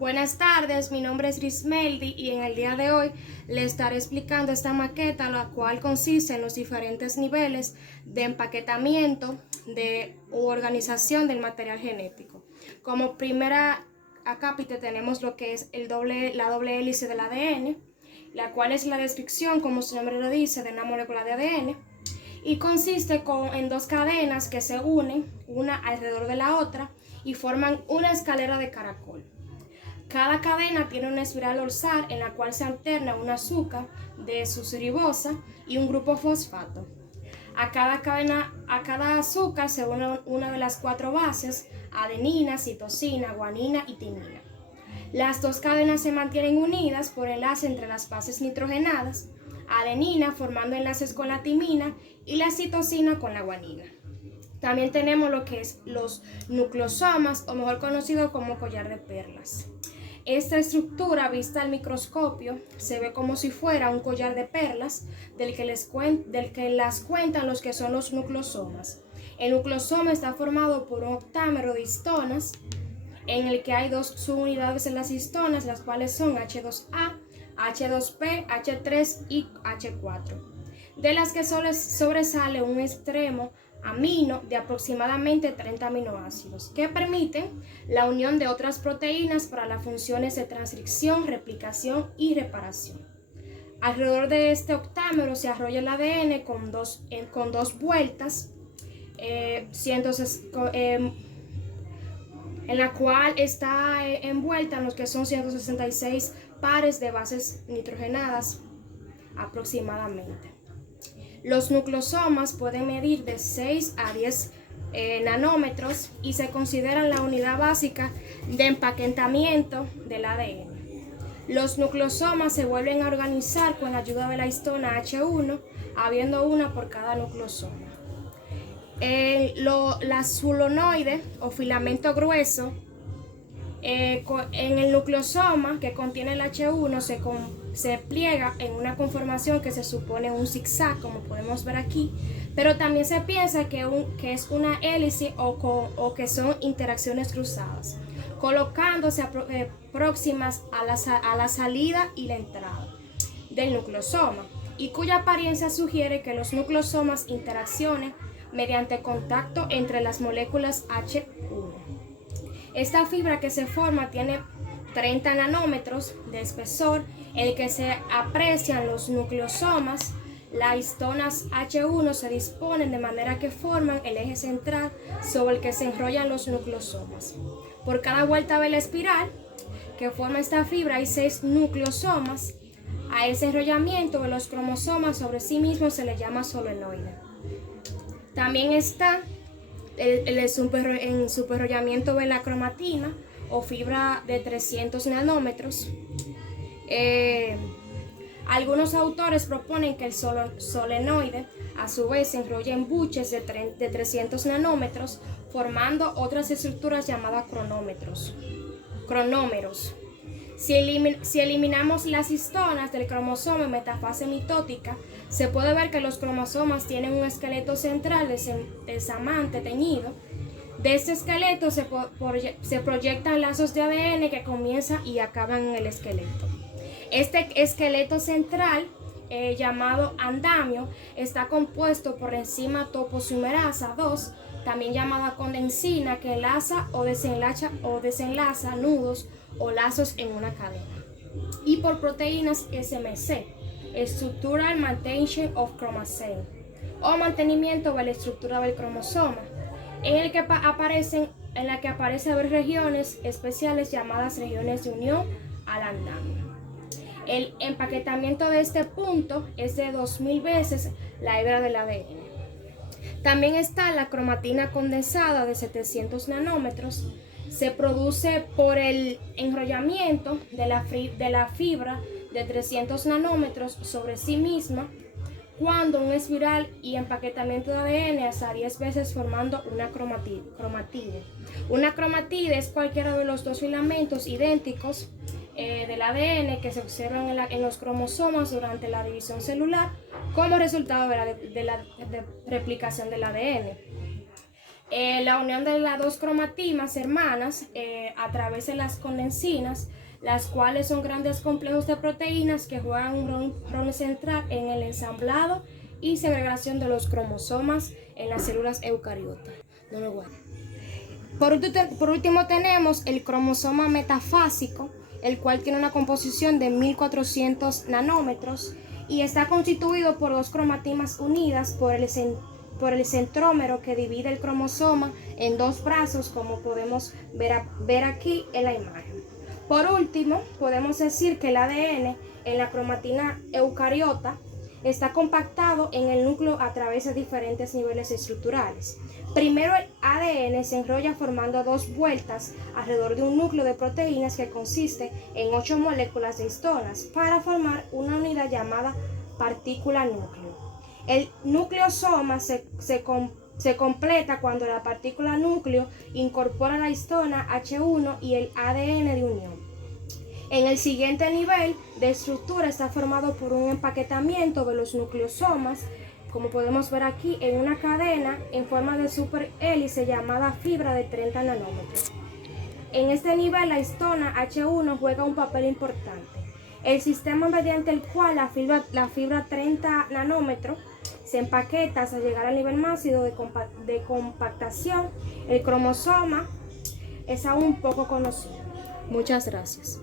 Buenas tardes, mi nombre es Rismeldi y en el día de hoy le estaré explicando esta maqueta, la cual consiste en los diferentes niveles de empaquetamiento u organización del material genético. Como primera acápite tenemos lo que es la doble hélice del ADN, la cual es la descripción, como su nombre lo dice, de una molécula de ADN y consiste en dos cadenas que se unen una alrededor de la otra y forman una escalera de caracol. Cada cadena tiene una espiral dorsal en la cual se alterna un azúcar de sucribosa y un grupo fosfato. A cada azúcar se une una de las cuatro bases: adenina, citosina, guanina y timina. Las dos cadenas se mantienen unidas por enlace entre las bases nitrogenadas, adenina formando enlaces con la timina y la citosina con la guanina. También tenemos lo que es los nucleosomas, o mejor conocido como collar de perlas. Esta estructura, vista al microscopio, se ve como si fuera un collar de perlas del que las cuentan los que son los nucleosomas. El nucleosoma está formado por un octámero de histonas en el que hay dos subunidades en las histonas, las cuales son H2A, H2P, H3 y H4, de las que sobresale un extremo amino de aproximadamente 30 aminoácidos que permiten la unión de otras proteínas para las funciones de transcripción, replicación y reparación. Alrededor de este octámero se arrolla el ADN con dos vueltas, en la cual está envuelta en los que son 166 pares de bases nitrogenadas aproximadamente. Los nucleosomas pueden medir de 6 a 10 nanómetros y se consideran la unidad básica de empaquetamiento del ADN. Los nucleosomas se vuelven a organizar con la ayuda de la histona H1, habiendo una por cada nucleosoma. La solenoide o filamento grueso en el nucleosoma que contiene el H1 se pliega en una conformación que se supone un zigzag, como podemos ver aquí, pero también se piensa que es una hélice o que son interacciones cruzadas, colocándose próximas a la salida y la entrada del nucleosoma, y cuya apariencia sugiere que los nucleosomas interaccionen mediante contacto entre las moléculas H1. Esta fibra que se forma tiene 30 nanómetros de espesor, en el que se aprecian los nucleosomas. Las histonas H1 se disponen de manera que forman el eje central sobre el que se enrollan los nucleosomas. Por cada vuelta de la espiral que forma esta fibra hay 6 nucleosomas. A ese enrollamiento de los cromosomas sobre sí mismos se le llama solenoide. También está el superenrollamiento de la cromatina o fibra de 300 nanómetros. Algunos autores proponen que el solenoide a su vez se enrolla en buches de 300 nanómetros, formando otras estructuras llamadas cronómeros. Si eliminamos las histonas del cromosoma en metafase mitótica, se puede ver que los cromosomas tienen un esqueleto central de samante teñido. De este esqueleto se proyectan lazos de ADN que comienzan y acaban en el esqueleto. Este esqueleto central, llamado andamio, está compuesto por enzima topoisomerasa 2, también llamada condensina, que enlaza o desenlaza nudos o lazos en una cadena, y por proteínas SMC, Structural Maintenance of Chromosome, o mantenimiento de la estructura del cromosoma, en la que aparecen dos regiones especiales llamadas regiones de unión al andamio. El empaquetamiento de este punto es de 2000 veces la hebra del ADN. También está la cromatina condensada de 700 nanómetros. Se produce por el enrollamiento de la fibra de 300 nanómetros sobre sí misma, cuando un espiral y empaquetamiento de ADN hasta 10 veces formando una cromatide. Una cromatide es cualquiera de los dos filamentos idénticos del ADN que se observan en los cromosomas durante la división celular como resultado de la replicación del ADN. La unión de las dos cromatinas hermanas a través de las condensinas, las cuales son grandes complejos de proteínas que juegan un rol central en el ensamblado y segregación de los cromosomas en las células eucariotas. No me voy. Por último tenemos el cromosoma metafásico, el cual tiene una composición de 1400 nanómetros y está constituido por dos cromatinas unidas por el centrómero que divide el cromosoma en dos brazos, como podemos ver aquí en la imagen. Por último, podemos decir que el ADN en la cromatina eucariota está compactado en el núcleo a través de diferentes niveles estructurales. Primero, el ADN se enrolla formando dos vueltas alrededor de un núcleo de proteínas que consiste en 8 moléculas de histonas para formar una unidad llamada partícula núcleo. El nucleosoma se completa cuando la partícula núcleo incorpora la histona H1 y el ADN de unión. En el siguiente nivel de estructura está formado por un empaquetamiento de los nucleosomas, como podemos ver aquí, en una cadena en forma de superhélice llamada fibra de 30 nanómetros. En este nivel la histona H1 juega un papel importante. El sistema mediante el cual la fibra 30 nanómetros se empaqueta hasta llegar al nivel máximo de compactación, el cromosoma, es aún poco conocido. Muchas gracias.